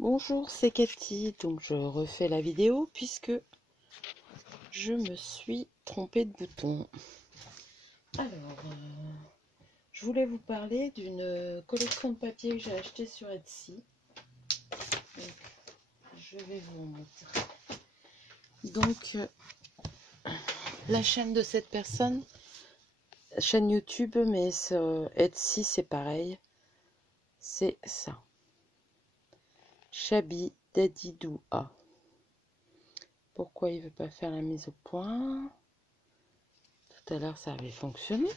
Bonjour, c'est Cathy, donc je refais la vidéo puisque je me suis trompée de bouton. Alors, je voulais vous parler d'une collection de papier que j'ai acheté sur Etsy. Donc, je vais vous montrer. Donc, la chaîne de cette personne, chaîne YouTube, mais sur Etsy c'est pareil, c'est ça. Chabi Dadidoua. Pourquoi il veut pas faire la mise au point? Tout à l'heure ça avait fonctionné.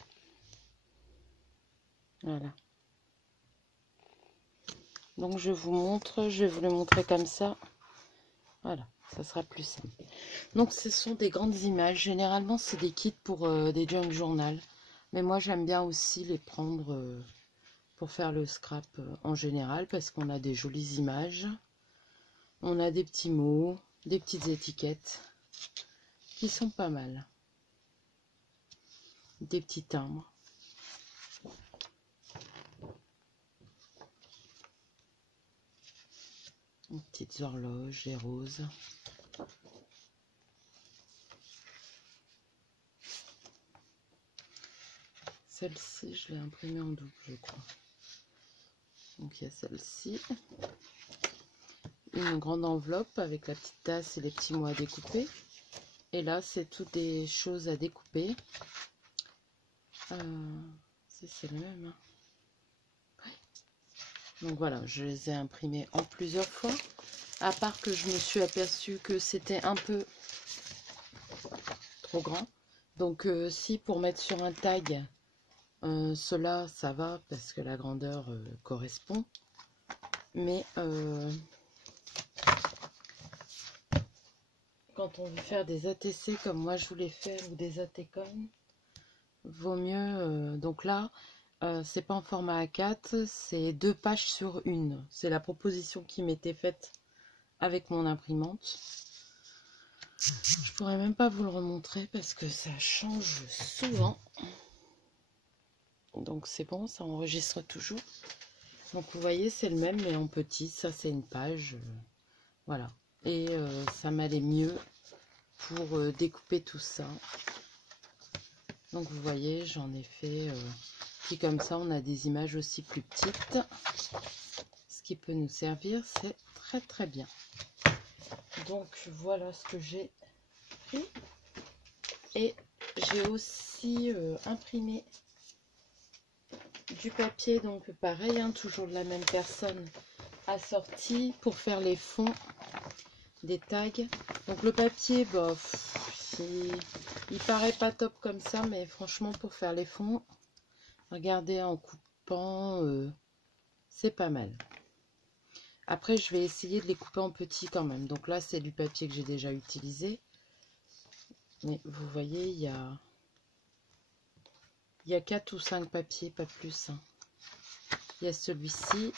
Voilà. Donc je vous montre, je vais vous le montrer comme ça. Voilà, ça sera plus simple. Donc ce sont des grandes images. Généralement c'est des kits pour des junk journal. Mais moi j'aime bien aussi les prendre pour faire le scrap en général. Parce qu'on a des jolies images. On a des petits mots, des petites étiquettes. Qui sont pas mal. Des petits timbres. Des petites horloges, des roses. Celle-ci, je l'ai imprimée en double, je crois. Donc il y a celle-ci. Une grande enveloppe avec la petite tasse et les petits mots à découper. Et là, c'est toutes des choses à découper. C'est le même. Hein. Ouais. Donc voilà, je les ai imprimés en plusieurs fois. À part que je me suis aperçue que c'était un peu trop grand. Donc si pour mettre sur un tag, cela, ça va parce que la grandeur correspond. Mais quand on veut faire des ATC comme moi je voulais faire ou des ATCOM, vaut mieux. Donc là, c'est pas en format A4, c'est 2 pages sur 1. C'est la proposition qui m'était faite avec mon imprimante. Je pourrais même pas vous le remontrer parce que ça change souvent. Donc c'est bon, ça enregistre toujours. Donc vous voyez, c'est le même mais en petit. Ça c'est une page. Voilà. Et ça m'allait mieux pour découper tout ça. Donc vous voyez, j'en ai fait... puis comme ça, on a des images aussi plus petites. Ce qui peut nous servir, c'est très très bien. Donc voilà ce que j'ai fait. Et j'ai aussi imprimé du papier, donc pareil, hein, toujours de la même personne, assorti pour faire les fonds des tags. Donc le papier, bah, il paraît pas top comme ça, mais franchement pour faire les fonds, regardez en coupant, c'est pas mal. Après je vais essayer de les couper en petits quand même. Donc là c'est du papier que j'ai déjà utilisé. Mais vous voyez, il y a 4 ou 5 papiers, pas plus. Hein. Il y a celui-ci,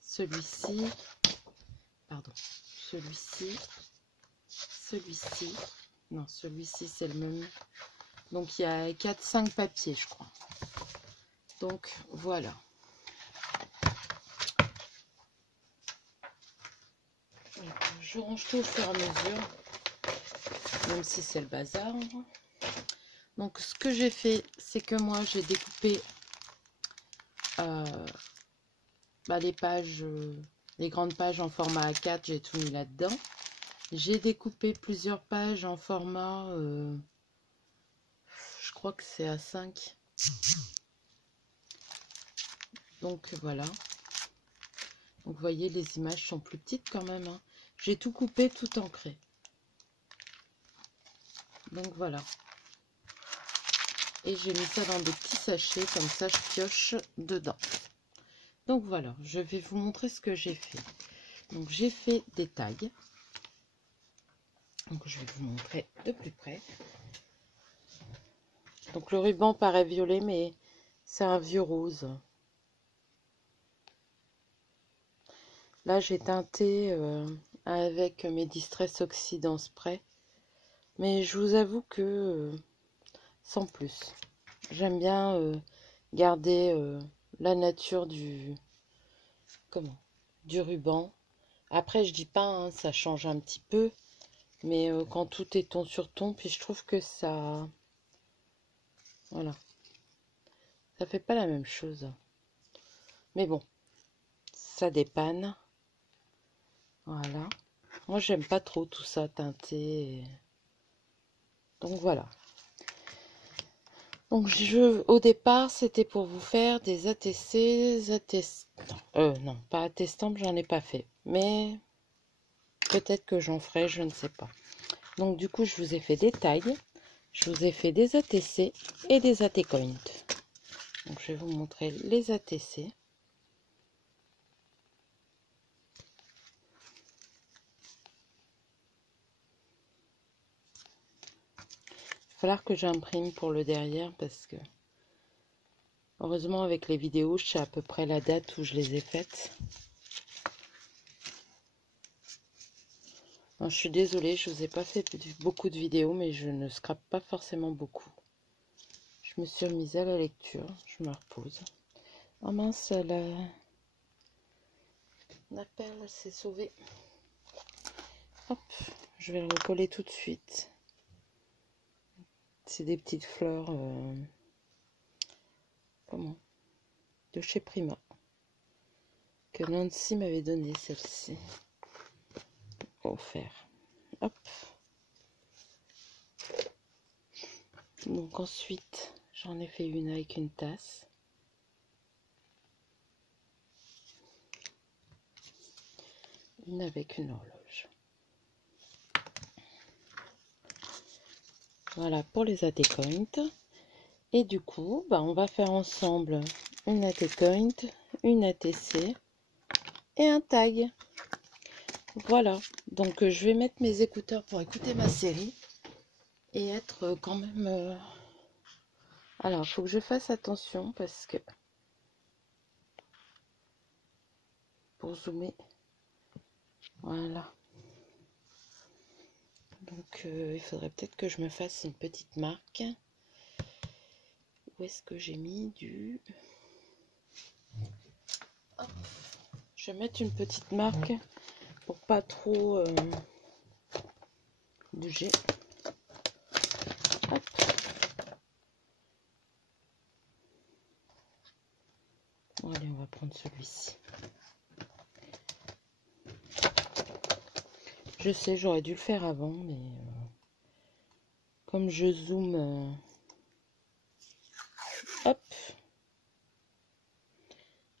celui-ci, pardon, celui-ci, celui-ci. Non, celui-ci c'est le même. Donc il y a 4-5 papiers, je crois. Donc voilà. Je range tout au fur et à mesure, même si c'est le bazar. Donc ce que j'ai fait, c'est que moi j'ai découpé les pages, les grandes pages en format A4, j'ai tout mis là-dedans. J'ai découpé plusieurs pages en format, je crois que c'est A5. Donc voilà. Donc vous voyez, les images sont plus petites quand même. Hein. J'ai tout coupé, tout ancré. Donc voilà. Et j'ai mis ça dans des petits sachets, comme ça je pioche dedans. Donc voilà, je vais vous montrer ce que j'ai fait. Donc j'ai fait des tags. Donc je vais vous montrer de plus près. Donc le ruban paraît violet, mais c'est un vieux rose. Là j'ai teinté avec mes Distress Oxydant Spray. Mais je vous avoue que sans plus. J'aime bien garder la nature du... Comment? du ruban. Après, je dis pas, hein, ça change un petit peu. Mais quand tout est ton sur ton, puis je trouve que ça... Voilà. Ça fait pas la même chose. Mais bon, ça dépanne. Voilà. Moi, j'aime pas trop tout ça teinté. Donc voilà. Donc au départ, c'était pour vous faire des ATC, non, pas attestant, j'en ai pas fait. Mais peut-être que j'en ferai, je ne sais pas. Donc du coup, je vous ai fait des tailles, je vous ai fait des ATC et des AT-Coins. Donc je vais vous montrer les ATC. Il va falloir que j'imprime pour le derrière parce que heureusement avec les vidéos, je sais à peu près la date où je les ai faites. Non, je suis désolée, je vous ai pas fait beaucoup de vidéos, mais je ne scrape pas forcément beaucoup. Je me suis remise à la lecture, je me repose. Oh mince, la perle s'est sauvée. Hop, je vais le recoller tout de suite. C'est des petites fleurs, comment, de chez Prima, que Nancy m'avait donné celle-ci, offert. Hop. Donc ensuite, j'en ai fait une avec une tasse. Une avec une horloge. Voilà pour les AT-Coins. Et du coup, bah, on va faire ensemble une AT-Coin, une ATC et un tag. Voilà. Donc je vais mettre mes écouteurs pour écouter ma série et être quand même... Alors, il faut que je fasse attention parce que... Pour zoomer. Voilà. Donc il faudrait peut-être que je me fasse une petite marque. Où est-ce que j'ai mis du... Hop. Je vais mettre une petite marque pour pas trop bouger. Hop. Bon, allez, on va prendre celui-ci. Je sais, j'aurais dû le faire avant, mais comme je zoome... hop.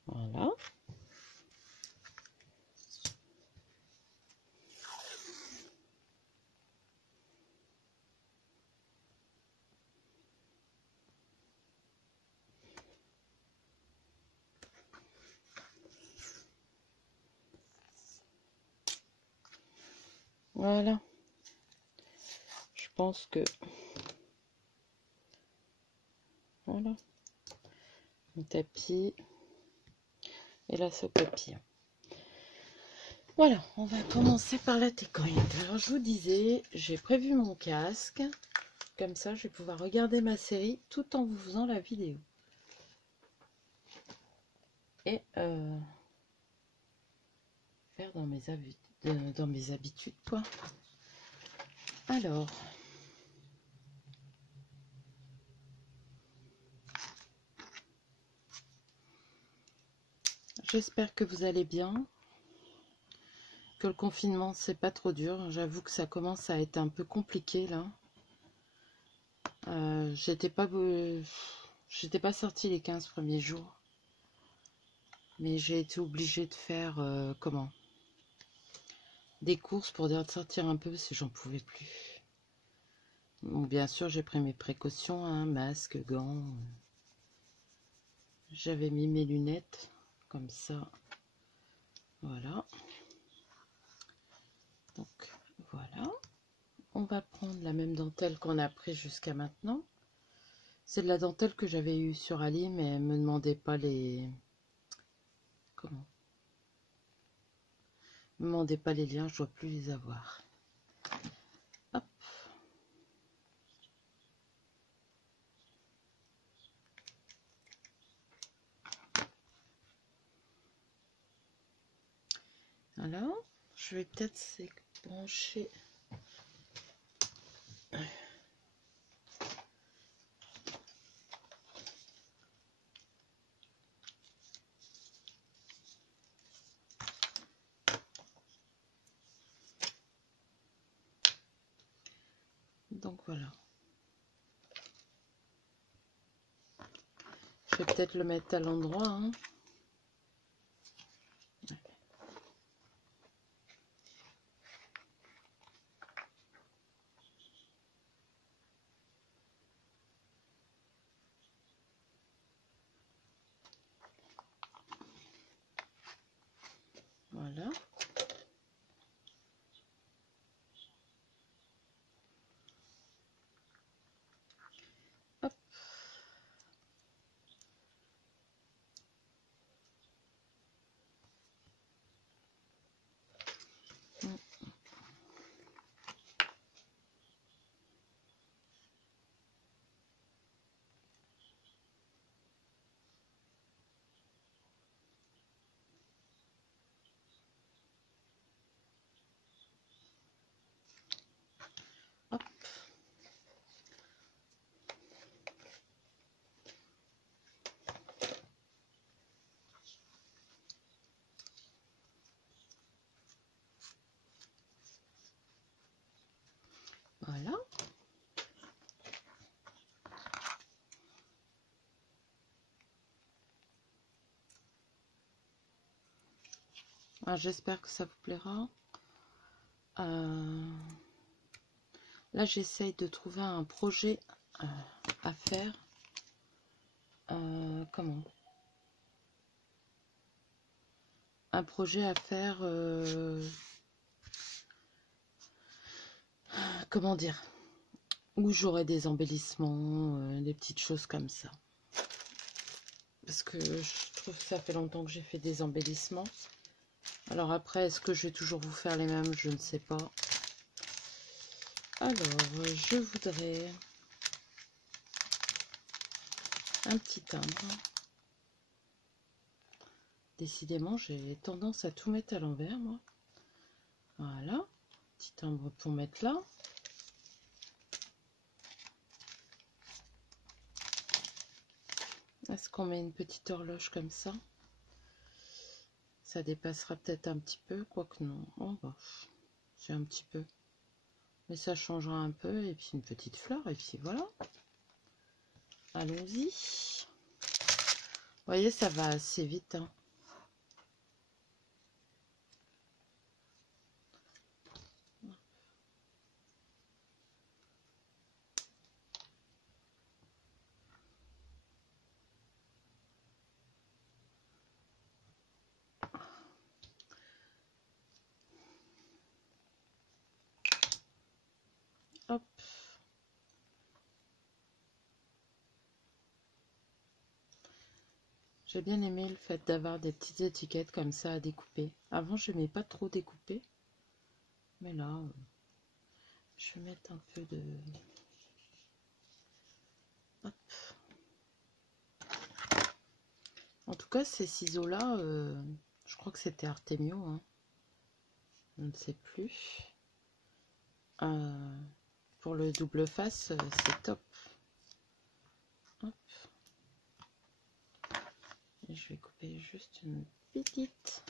Voilà. Voilà. Je pense que... Voilà. Le tapis. Et là, ce papillon. Voilà, on va commencer par la T-Coin. Alors, je vous disais, j'ai prévu mon casque. Comme ça, je vais pouvoir regarder ma série tout en vous faisant la vidéo. Et faire dans mes habitudes, quoi. Alors... J'espère que vous allez bien, que le confinement c'est pas trop dur. J'avoue que ça commence à être un peu compliqué là. J'étais pas sortie les 15 premiers jours, mais j'ai été obligée de faire des courses pour dire de sortir un peu parce que j'en pouvais plus. Bon, bien sûr j'ai pris mes précautions, hein, masque, gants. J'avais mis mes lunettes comme ça. Voilà. Donc voilà. On va prendre la même dentelle qu'on a pris jusqu'à maintenant. C'est de la dentelle que j'avais eue sur Ali, mais elle me demandait pas les... Comment? Elle me demandait pas les liens, je dois plus les avoir. Hop. Voilà, je vais peut-être brancher. Donc voilà. Je vais peut-être le mettre à l'endroit, hein. Voilà. Hop. Hop. Voilà. J'espère que ça vous plaira. Là, j'essaye de trouver un projet à faire. Comment? Un projet à faire. Comment dire? Où j'aurai des embellissements, des petites choses comme ça. Parce que je trouve que ça fait longtemps que j'ai fait des embellissements. Alors après, est-ce que je vais toujours vous faire les mêmes? Je ne sais pas. Alors, je voudrais un petit timbre. Décidément, j'ai tendance à tout mettre à l'envers, moi. Voilà. Petit timbre pour mettre là. Est-ce qu'on met une petite horloge comme ça? Ça dépassera peut-être un petit peu, quoique non. Oh, bah, c'est un petit peu. Mais ça changera un peu. Et puis une petite fleur. Et puis voilà. Allons-y. Vous voyez, ça va assez vite, hein. Hop. J'ai bien aimé le fait d'avoir des petites étiquettes comme ça à découper. Avant, je n'aimais pas trop découper. Mais là, je vais mettre un peu de... Hop. En tout cas, ces ciseaux-là, je crois que c'était Artemio, hein. Je ne sais plus. Pour le double face, c'est top. Hop. Et je vais couper juste une petite.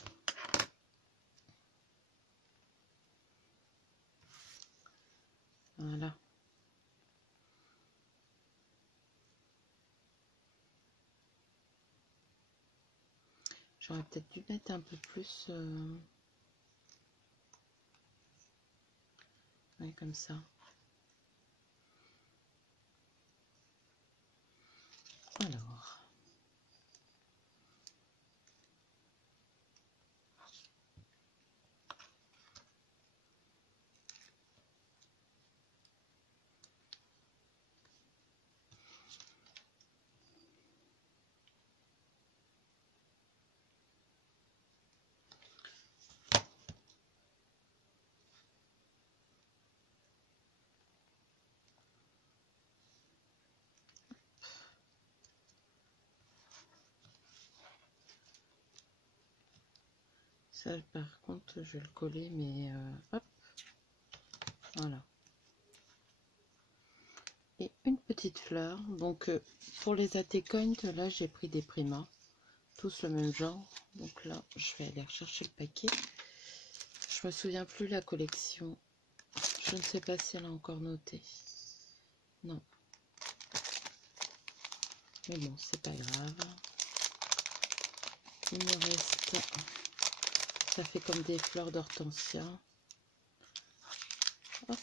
Voilà. J'aurais peut-être dû mettre un peu plus. Ouais, comme ça. Alors. Ça, par contre, je vais le coller, mais hop, voilà. Et une petite fleur. Donc, pour les Atecoint, là, j'ai pris des Prima, tous le même genre. Donc là, je vais aller rechercher le paquet. Je me souviens plus la collection. Je ne sais pas si elle a encore noté. Non. Mais bon, c'est pas grave. Il me reste... Ça fait comme des fleurs d'hortensia. Hop.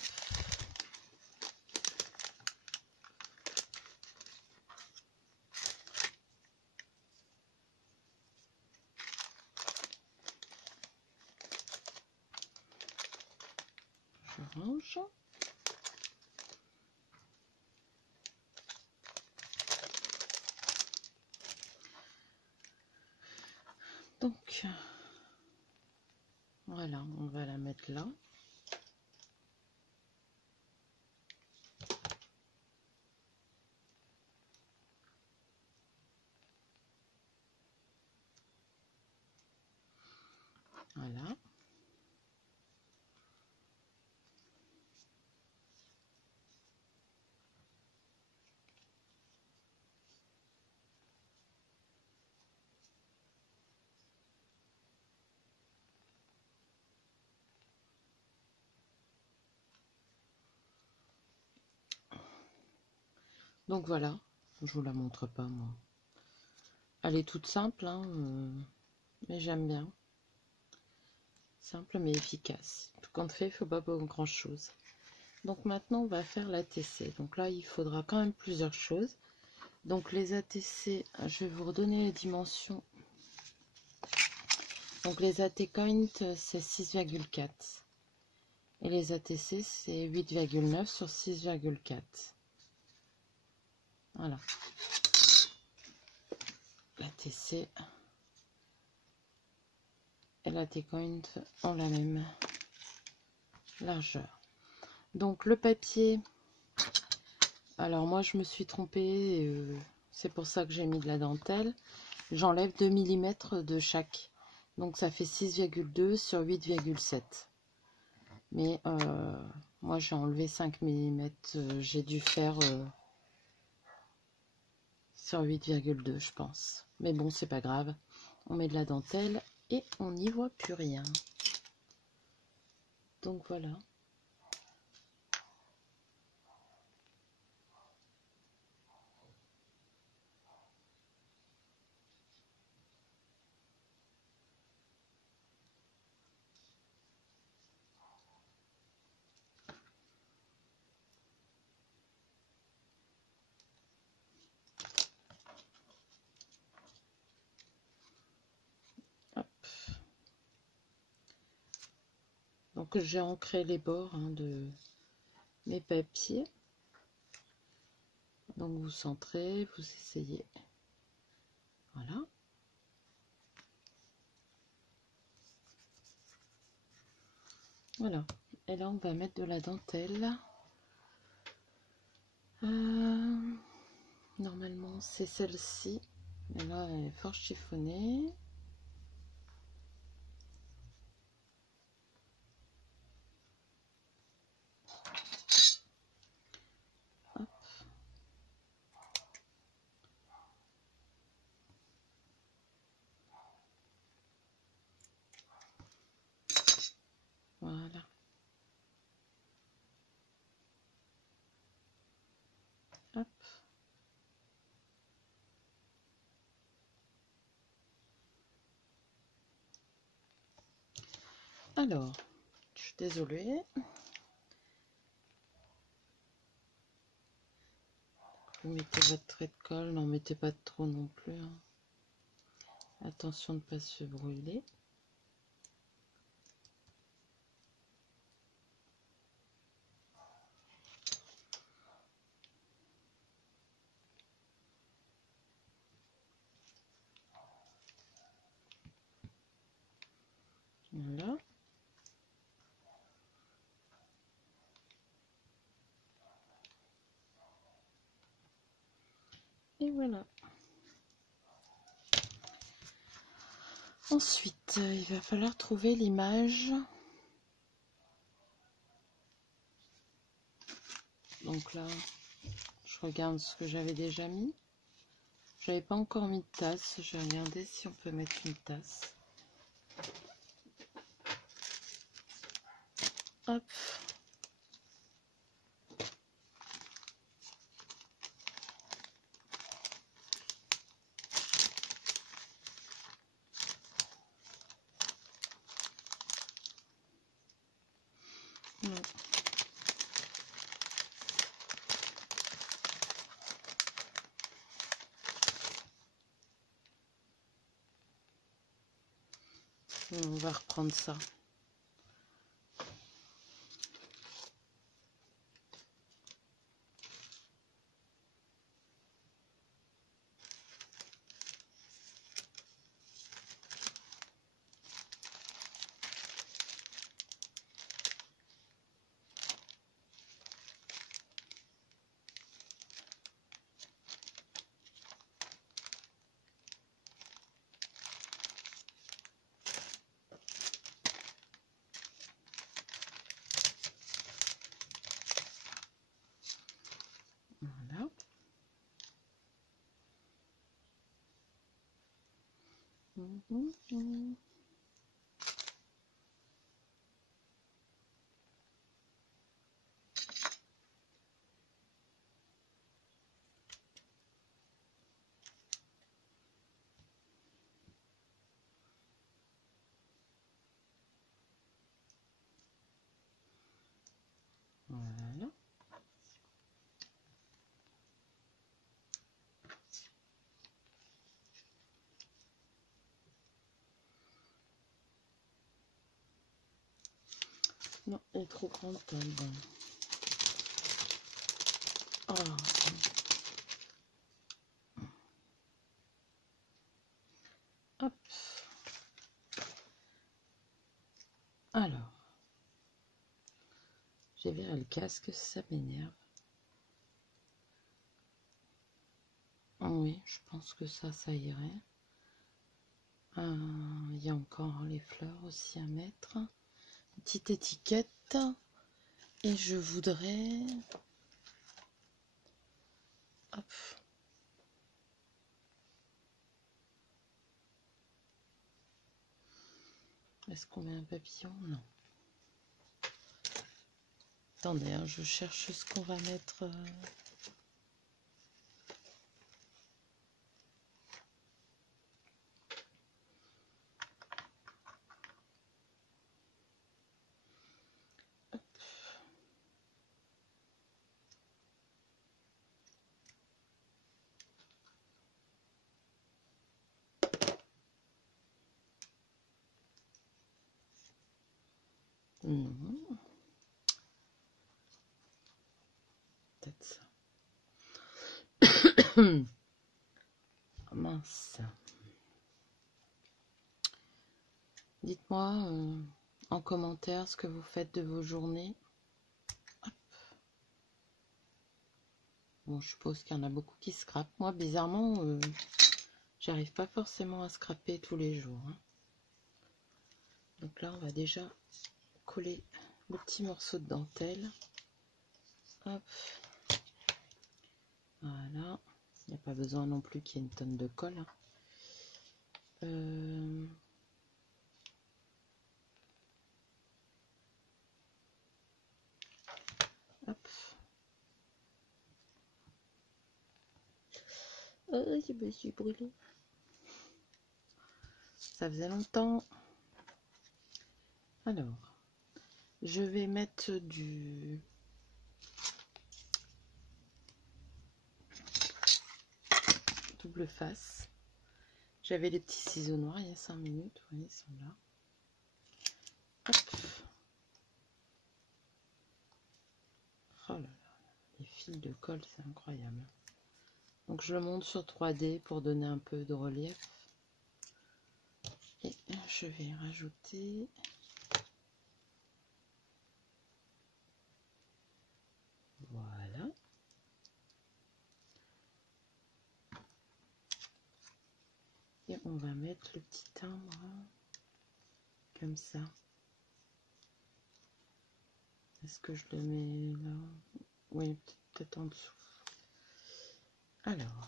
Je range. Donc, voilà, on va la mettre là. Voilà. Donc voilà, je vous la montre pas moi. Elle est toute simple, hein, mais j'aime bien. Simple mais efficace. Tout compte fait, il ne faut pas grand chose. Donc maintenant, on va faire l'ATC. Donc là, il faudra quand même plusieurs choses. Donc les ATC, je vais vous redonner les dimensions. Donc les Atecoint, c'est 6,4. Et les ATC, c'est 8,9 sur 6,4. Voilà. L'ATC et l'Atecoint ont la même largeur. Donc le papier, alors moi je me suis trompée, c'est pour ça que j'ai mis de la dentelle. J'enlève 2 mm de chaque. Donc ça fait 6,2 sur 8,7. Mais moi j'ai enlevé 5 mm. J'ai dû faire sur 8,2 je pense. Mais bon, c'est pas grave. On met de la dentelle et on n'y voit plus rien. Donc voilà. Hop. Donc j'ai ancré les bords de mes papiers. Donc vous centrez, vous essayez. Voilà. Voilà. Et là on va mettre de la dentelle. Normalement c'est celle-ci. Mais là elle est fort chiffonnée. Hop. Voilà. Hop. Alors, je suis désolée. Vous mettez votre trait de colle, n'en mettez pas trop non plus. Hein. Attention de ne pas se brûler. Voilà. Et voilà. Ensuite, il va falloir trouver l'image. Donc là, je regarde ce que j'avais déjà mis. J'avais pas encore mis de tasse. Je vais regarder si on peut mettre une tasse. Hop. Non. On va reprendre ça. Voilà. Voilà. Non, elle est trop grande. Oh. Hop. Alors, j'ai viré le casque, ça m'énerve. Oui, je pense que ça irait. Il y a encore les fleurs aussi à mettre. Petite étiquette. Et je voudrais... Hop. Est-ce qu'on met un papillon? Non. Attendez, hein, je cherche ce qu'on va mettre. Non. Peut-être ça. Oh, mince. Dites-moi en commentaire ce que vous faites de vos journées. Hop. Bon, je suppose qu'il y en a beaucoup qui scrapent. Moi, bizarrement, j'arrive pas forcément à scraper tous les jours. Hein. Donc là, on va déjà coller le petit morceau de dentelle. Hop. Voilà. Il n'y a pas besoin non plus qu'il y ait une tonne de colle. Hein. Hop. Je me suis brûlée. Ça faisait longtemps. Alors, je vais mettre du... double face. J'avais les petits ciseaux noirs il y a 5 minutes. Vous voyez, ils sont là. Hop. Oh là là, les fils de colle, c'est incroyable. Donc je le monte sur 3D pour donner un peu de relief. Et je vais rajouter... Voilà. Et on va mettre le petit timbre comme ça. Est-ce que je le mets là? Oui, peut-être en dessous. Alors,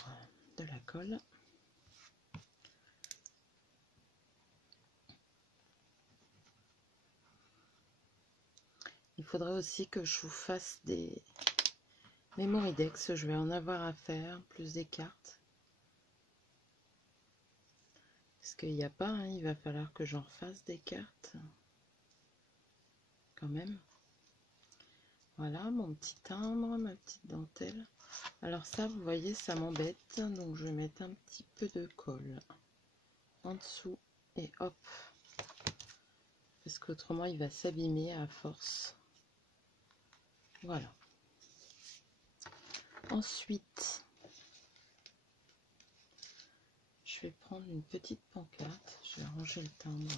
de la colle. Il faudrait aussi que je vous fasse des Mémoridex. Je vais en avoir à faire, plus des cartes. Parce qu'il n'y a pas, hein, il va falloir que j'en fasse des cartes. Quand même. Voilà, mon petit timbre, ma petite dentelle. Alors ça, vous voyez, ça m'embête. Donc je vais mettre un petit peu de colle en dessous. Et hop. Parce qu'autrement, il va s'abîmer à force. Voilà. Ensuite, je vais prendre une petite pancarte. Je vais ranger le timbre.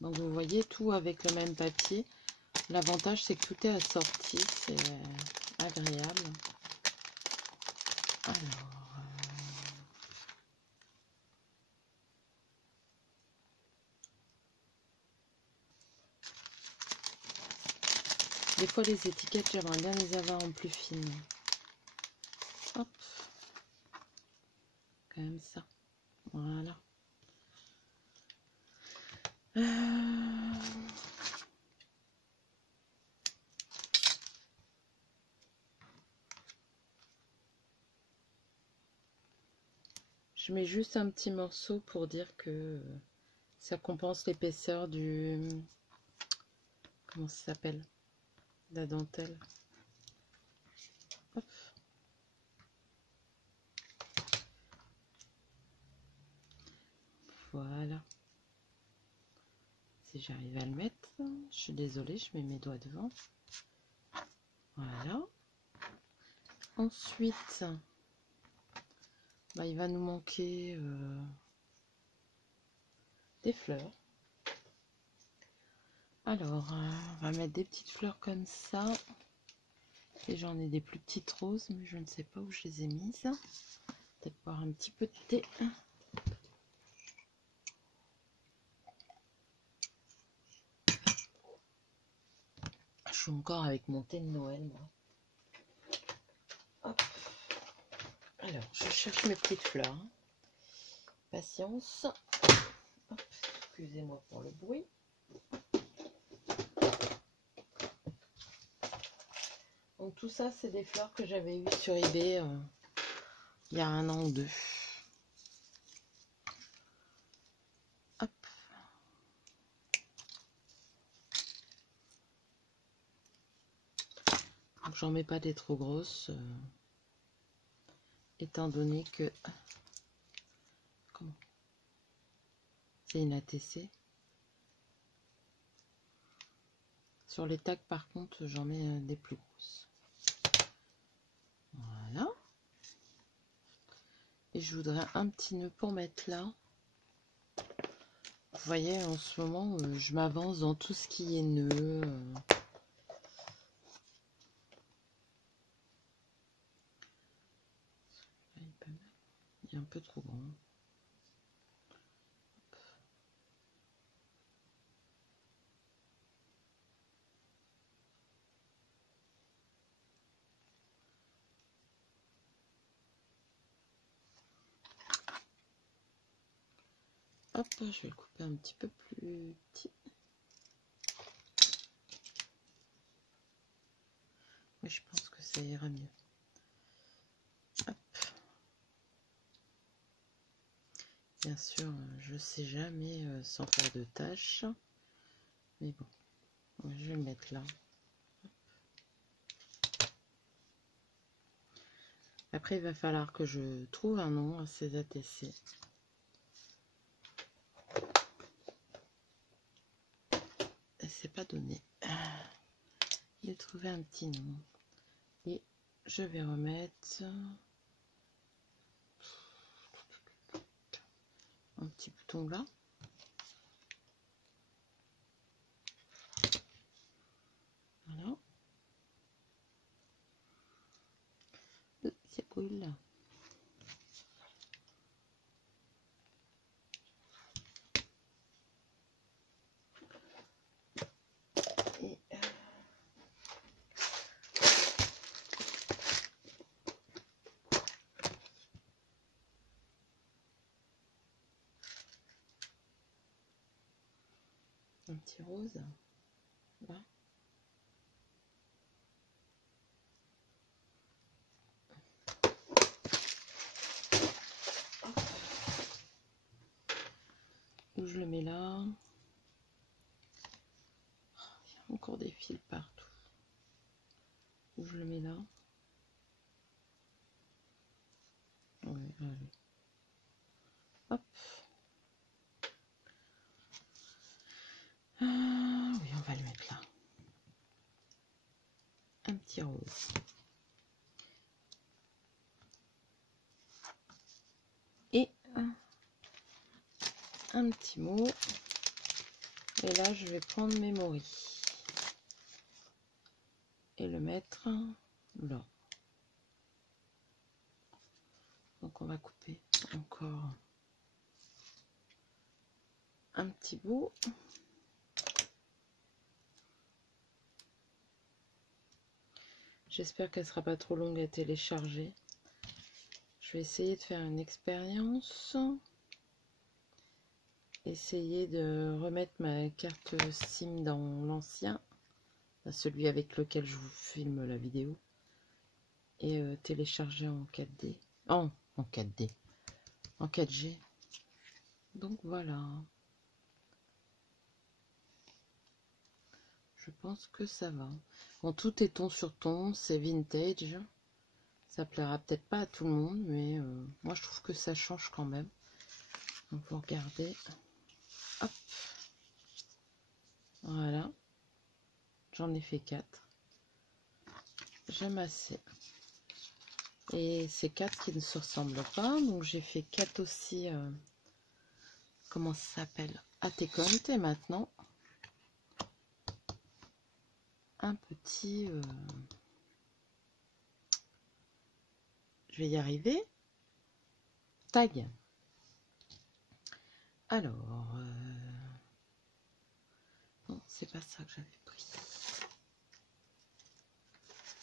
Donc vous voyez, tout avec le même papier. L'avantage, c'est que tout est assorti. C'est agréable. Alors... des fois, les étiquettes, j'aimerais bien les avoir en plus fines. Hop. Comme ça. Voilà. Je mets juste un petit morceau pour dire que ça compense l'épaisseur du... Comment ça s'appelle? La dentelle. Hop. Voilà. Si j'arrive à le mettre, je suis désolée, je mets mes doigts devant. Voilà. Ensuite, bah, il va nous manquer des fleurs. Alors, on va mettre des petites fleurs comme ça. Et j'en ai des plus petites roses, mais je ne sais pas où je les ai mises. Peut-être boire un petit peu de thé. Je suis encore avec mon thé de Noël, moi. Hop. Alors, je cherche mes petites fleurs. Patience. Excusez-moi pour le bruit. Donc tout ça, c'est des fleurs que j'avais eues sur eBay il y a 1 an ou 2. Hop. Donc j'en mets pas des trop grosses, étant donné que c'est une ATC. Sur les tags, par contre, j'en mets des plus grosses. Voilà. Et je voudrais un petit nœud pour mettre là. Vous voyez, en ce moment, je m'avance dans tout ce qui est nœud. Il est un peu trop grand. Hop, je vais le couper un petit peu plus petit. Oui, je pense que ça ira mieux. Hop. Bien sûr, je sais jamais sans faire de tâches. Mais bon, je vais le mettre là. Après, il va falloir que je trouve un nom à ces ATC. Et c'est pas donné. J'ai trouvé un petit nom. Et je vais remettre un petit bouton là. Voilà. cool. Et un petit rose là. Où je le mets là. Il y a encore des fils partout. Où je le mets là. Ouais, allez. Hop. Ah, oui, on va le mettre là. Un petit rose. Et un petit mot. Et là, je vais prendre Memory et le mettre là. Donc, on va couper encore un petit bout. J'espère qu'elle sera pas trop longue à télécharger. Je vais essayer de faire une expérience. Essayer de remettre ma carte SIM dans l'ancien, celui avec lequel je vous filme la vidéo, et télécharger en 4D. En 4D. En 4G. Donc voilà. Je pense que ça va. Bon, tout est ton sur ton, c'est vintage. Ça plaira peut-être pas à tout le monde, mais moi je trouve que ça change quand même. Donc vous regardez. Hop. Voilà. J'en ai fait 4. J'aime assez. Et c'est 4 qui ne se ressemblent pas. Donc j'ai fait 4 aussi. Comment ça s'appelle? Ateconte. Et maintenant, un petit... je vais y arriver. Tag. Alors... non, c'est pas ça que j'avais pris.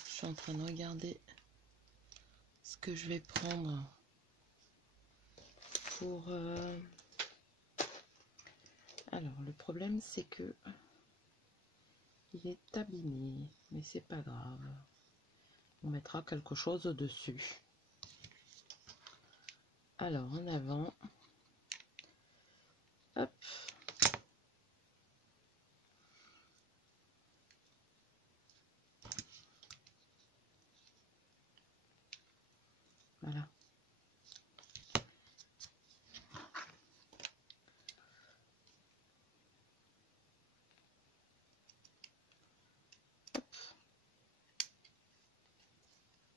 Je suis en train de regarder ce que je vais prendre pour... Alors, le problème, c'est que il est abîmé, mais c'est pas grave. On mettra quelque chose au-dessus. Alors, en avant. Hop. Voilà.